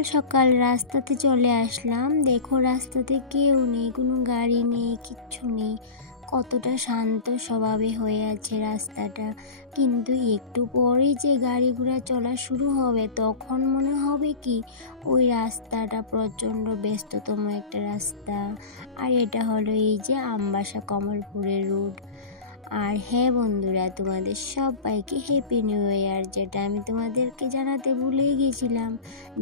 সকাল সকাল রাস্তাতে চলে আসলাম। দেখো রাস্তাতে কেউ নেই, কোনো গাড়ি নেই, কিচ্ছু নেই। কতটা শান্ত স্বভাবে হয়ে আছে রাস্তাটা, কিন্তু একটু পরেই যে গাড়ি ঘোড়া চলা শুরু হবে তখন মনে হবে কি ওই রাস্তাটা প্রচণ্ড ব্যস্ততম একটা রাস্তা। আর এটা হলো এই যে আমবাসা কমলপুরের রোড। আর হ্যাঁ বন্ধুরা, তোমাদের সবাইকে হ্যাপি নিউ ইয়ার, যেটা আমি তোমাদেরকে জানাতে ভুলেই গিয়েছিলাম।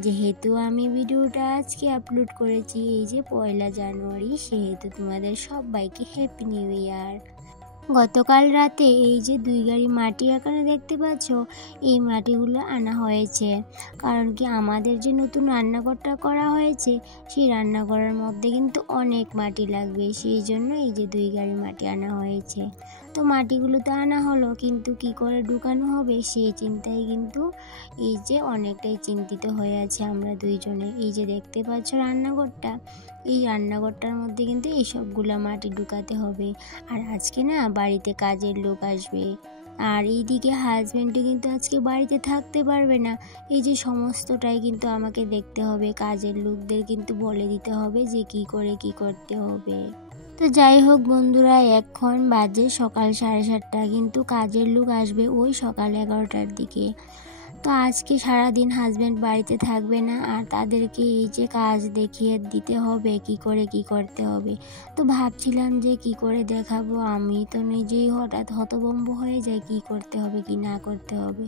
যেহেতু আমি ভিডিওটা আজকে আপলোড করেছি এই যে 1 জানুয়ারি, সেহেতু তোমাদের সবাইকে হ্যাপি নিউ ইয়ার। গতকাল রাতে এই যে 2 গাড়ি মাটি এখানে দেখতে পাচ্ছ, এই মাটিগুলো আনা হয়েছে। কারণ কি আমাদের যে নতুন রান্নাঘরটা করা হয়েছে, সেই রান্নাঘরের মধ্যে কিন্তু অনেক মাটি লাগবে, সেই জন্য এই যে 2 গাড়ি মাটি আনা হয়েছে। তো মাটিগুলো তো আনা হলো, কিন্তু কি করে ঢুকানো হবে সেই চিন্তায় কিন্তু এই যে অনেকটাই চিন্তিত হয়ে আছে আমরা দুইজনে। এই যে দেখতে পাচ্ছ রান্নাঘরটা, এই রান্নাঘরটার মধ্যে কিন্তু এই সবগুলা মাটি ঢুকাতে হবে। আর আজকে না বাড়িতে কাজের লোক আসবে, আর এইদিকে হাজব্যান্ডও কিন্তু আজকে বাড়িতে থাকতে পারবে না। এই যে সমস্তটাই কিন্তু আমাকে দেখতে হবে, কাজের লোকদের কিন্তু বলে দিতে হবে যে কি করে কি করতে হবে। তো যাই হোক বন্ধুরা, এখন বাজে সকাল 7:30, কিন্তু কাজের লোক আসবে ওই সকাল 11টার দিকে। তো আজকে সারাদিন হাজব্যান্ড বাড়িতে থাকবে না, আর তাদেরকে এই যে কাজ দেখিয়ে দিতে হবে কি করে কি করতে হবে। তো ভাবছিলাম যে কি করে দেখাবো, আমি তো নিজেই হঠাৎ হতভম্ব হয়ে যাই কি করতে হবে কি না করতে হবে।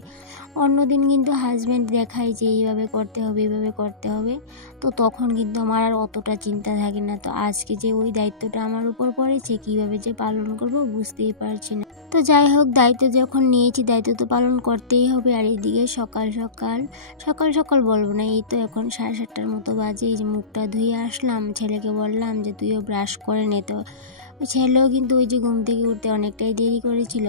অন্যদিন কিন্তু হাজব্যান্ড দেখায় যে এইভাবে করতে হবে এইভাবে করতে হবে, তো তখন কিন্তু আমার আর অতটা চিন্তা থাকে না। তো আজকে যে ওই দায়িত্বটা আমার উপর পড়েছে, কিভাবে যে পালন করব বুঝতেই পারছি না। তো যাই হোক, দায়িত্ব যখন নিয়েছি দায়িত্ব তো পালন করতেই হবে। আর এইদিকে সকাল সকাল বলবো না, এই তো এখন 7:30টার মতো বাজে। এই যে মুখটা ধুয়ে আসলাম, ছেলেকে বললাম যে তুইও ব্রাশ করে নে। তো ছেলেও কিন্তু ওই যে ঘুম থেকে উঠতে অনেকটাই দেরি করেছিল,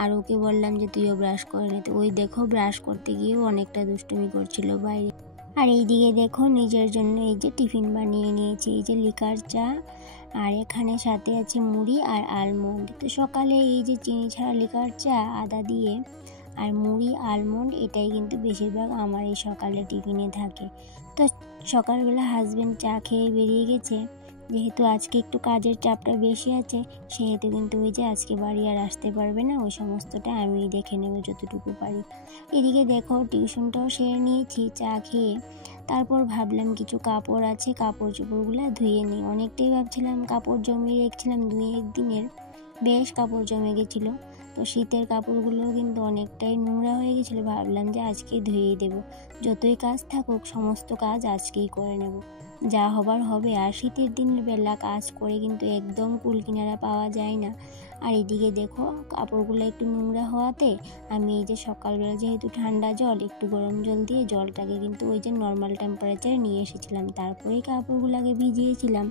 আর ওকে বললাম যে তুইও ব্রাশ করে নে। তো ওই দেখো ব্রাশ করতে গিয়েও অনেকটা দুষ্টুমি করছিল বাইরে। আর এইদিকে দেখো নিজের জন্য এই যে টিফিন বানিয়ে নিয়েছি, এই যে লিকার চা, আর এখানে সাথে আছে মুড়ি আর আলমন্ড। তো সকালে এই যে চিনি ছাড়া লিকার চা আদা দিয়ে আর মুড়ি আলমন্ড, এটাই কিন্তু বেশিরভাগ আমার এই সকালে টিফিনে থাকে। তো সকালবেলা হাজব্যান্ড চা খেয়ে বেরিয়ে গেছে, যেহেতু আজকে একটু কাজের চাপটা বেশি আছে, সেহেতু কিন্তু ওই যে আজকে বাড়ি আর আসতে পারবে না। ওই সমস্তটা আমি দেখে নেব যতটুকু পারি। এদিকে দেখো টিউশনটাও সেরে নিয়েছি চা খেয়ে। তারপর ভাবলাম কিছু কাপড় আছে, কাপড় চোপড়গুলো ধুয়ে নিই। অনেকটাই ভাবছিলাম, কাপড় জমিয়ে রেখেছিলাম 2-1 দিনের, বেশ কাপড় জমে গেছিলো। তো শীতের কাপড়গুলো কিন্তু অনেকটাই নোংরা হয়ে গেছিলো, ভাবলাম যে আজকে ধুয়েই দেবো। যতই কাজ থাকুক সমস্ত কাজ আজকেই করে নেব, যা হবার হবে। আর শীতের দিনের বেলা কাজ করে কিন্তু একদম কুল কিনারা পাওয়া যায় না। আর এদিকে দেখো কাপড়গুলো একটু নোংরা হওয়াতে আমি এই যে সকালবেলা যেহেতু ঠান্ডা জল, একটু গরম জল দিয়ে জলটাকে কিন্তু ওই যে নর্মাল টেম্পারেচারে নিয়ে এসেছিলাম, তারপরেই কাপড়গুলোকে ভিজিয়েছিলাম।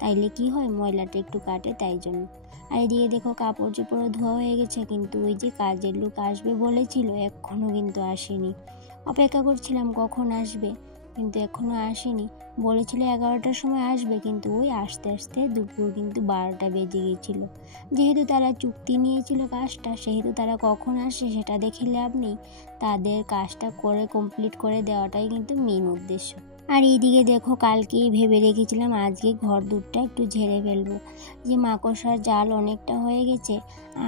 তাইলে কি হয়, ময়লাটা একটু কাটে, তাই জন্য। আর এদিকে দেখো কাপড় চোপড় ধোয়া হয়ে গেছে, কিন্তু ওই যে কাজের লোক আসবে বলেছিল, এখনও কিন্তু আসেনি। অপেক্ষা করছিলাম কখন আসবে, কিন্তু এখনও আসেনি। বলেছিল 11টার সময় আসবে, কিন্তু ওই আস্তে আস্তে দুপুর কিন্তু 12টা বেজে গিয়েছিল। যেহেতু তারা চুক্তি নিয়েছিল কাজটা, সেহেতু তারা কখন আসে সেটা দেখে লাভ নেই, তাদের কাজটা করে কমপ্লিট করে দেওয়াটাই কিন্তু মেন উদ্দেশ্য। আর এইদিকে দেখো কালকেই ভেবে রেখেছিলাম আজকে ঘর দুধটা একটু ঝেড়ে ফেলবো, যে মাকড়সার জাল অনেকটা হয়ে গেছে।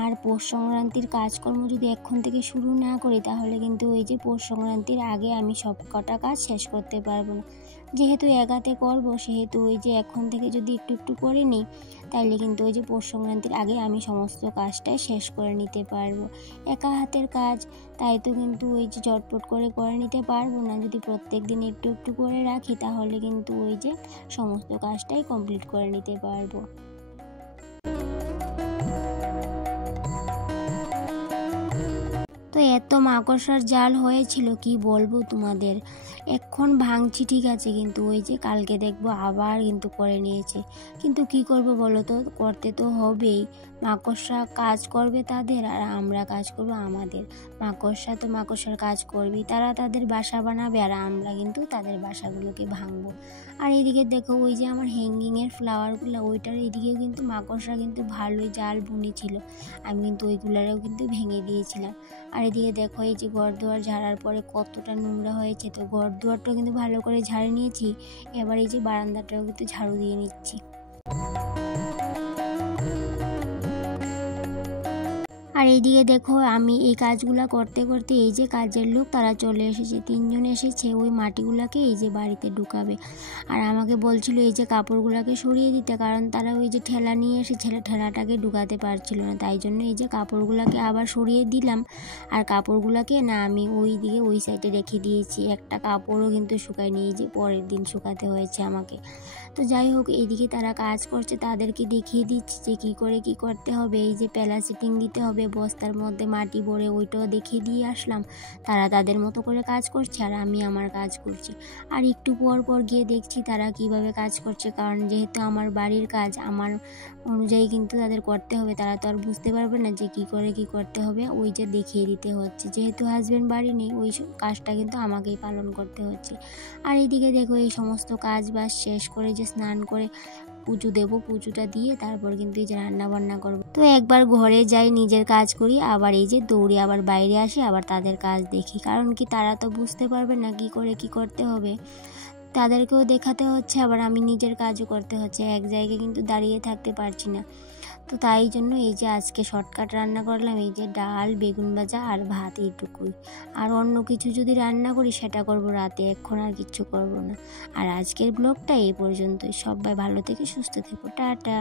আর পৌষ সংক্রান্তির কাজকর্ম যদি এখন থেকে শুরু না করি, তাহলে কিন্তু ওই যে পৌষ সংক্রান্তির আগে আমি সব কটা কাজ শেষ করতে পারবো না। যেহেতু একাতে করবো, সেহেতু ওই যে এখন থেকে যদি একটু একটু করে নিই, তাহলে কিন্তু ওই যে পৌষ সংক্রান্তির আগে আমি সমস্ত কাজটাই শেষ করে নিতে পারবো। একা হাতের কাজ, তাই তো কিন্তু ওই যে ঝটপট করে নিতে পারবো না। যদি প্রত্যেক দিন একটু একটু করে রাখি, তাহলে কিন্তু ওই যে সমস্ত কাজটাই কমপ্লিট করে নিতে পারবো। তো এত মাকড়সার জাল হয়েছিল কি বলবো তোমাদের, এখন ভাঙছি ঠিক আছে, কিন্তু ওই যে কালকে দেখবো আবার কিন্তু করে নিয়েছে। কিন্তু কি করব বলো তো, করতে তো হবেই। মাকড়সা কাজ করবে তাদের, আর আমরা কাজ করব আমাদের। মাকড়সা তো মাকড়সার কাজ করবেই, তারা তাদের বাসা বানাবে, আর আমরা কিন্তু তাদের বাসাগুলোকে ভাঙবো। আর এদিকে দেখো ওই যে আমার হ্যাঙ্গিংয়ের ফ্লাওয়ারগুলো, ওইটার এদিকেও কিন্তু মাকড়সা কিন্তু ভালোই জাল বুনেছিল। আমি কিন্তু ওইগুলারও কিন্তু ভেঙে দিয়েছিলাম। আর এদিকে দেখো এই যে ঘর দুয়ার ঝাড়ার পরে কতটা নোংরা হয়েছে, তো ঘর দুয়ারটাও কিন্তু ভালো করে ঝাড়ে নিয়েছি। এবার এই যে বারান্দাটাও কিন্তু ঝাড়ু দিয়ে নিচ্ছি। আর এইদিকে দেখো আমি এই কাজগুলো করতে করতে এই যে কাজের লোক তারা চলে এসেছে, 3জন এসেছে ওই মাটিগুলোকে এই যে বাড়িতে ঢুকাবে। আর আমাকে বলছিল এই যে কাপড়গুলোকে সরিয়ে দিতে, কারণ তারা ওই যে ঠেলা নিয়ে এসেছিল, ঠেলাটাকে ঢুকাতে পারছিল না, তাই জন্য এই যে কাপড়গুলোকে আবার সরিয়ে দিলাম। আর কাপড়গুলোকে না আমি ওই দিকে ওই সাইডে রেখে দিয়েছি, একটা কাপড়ও কিন্তু শুকায়নি, এই যে পরের দিন শুকাতে হয়েছে আমাকে। তো যাই হোক, এইদিকে তারা কাজ করছে, তাদেরকে দেখিয়ে দিচ্ছি যে কী করে কী করতে হবে। এই যে প্যালা সিটিং দিতে হবে, বস্তার মধ্যে মাটি ভরে, ওইটাও দেখিয়ে দিয়ে আসলাম। তারা তাদের মতো করে কাজ করছে আর আমি আমার কাজ করছি। আর একটু পর পর গিয়ে দেখছি তারা কিভাবে কাজ করছে, কারণ যেহেতু আমার বাড়ির কাজ আমার অনুযায়ী কিন্তু তাদের করতে হবে, তারা তো আর বুঝতে পারবে না যে কী করে কী করতে হবে, ওই যে দেখিয়ে দিতে হচ্ছে। যেহেতু হাজব্যান্ড বাড়ি নেই, ওই কাজটা কিন্তু আমাকেই পালন করতে হচ্ছে। আর এইদিকে দেখো এই সমস্ত কাজ বাজ শেষ করে যে স্নান করে পুজো দেবো, পুজোটা দিয়ে তারপর কিন্তু এই যে রান্না বান্না করবো। তো একবার ঘরে যাই, নিজের কাজ করি, আবার এই যে দৌড়ে আবার বাইরে আসি, আবার তাদের কাজ দেখি, কারণ কি তারা তো বুঝতে পারবে না কী করে কী করতে হবে, তাদেরকেও দেখাতে হচ্ছে, আবার আমি নিজের কাজও করতে হচ্ছে, এক জায়গায় কিন্তু দাঁড়িয়ে থাকতে পারছি না। তো তাই জন্য এই যে আজকে শর্টকাট রান্না করলাম, এই যে ডাল, বেগুন ভাজা আর ভাত, এইটুকুই। আর অন্য কিছু যদি রান্না করি সেটা করব রাতে, এখন আর কিচ্ছু করব না। আর আজকের ব্লগটা এই পর্যন্তই। সবাই ভালো থেকে সুস্থ থেকো, টাটা।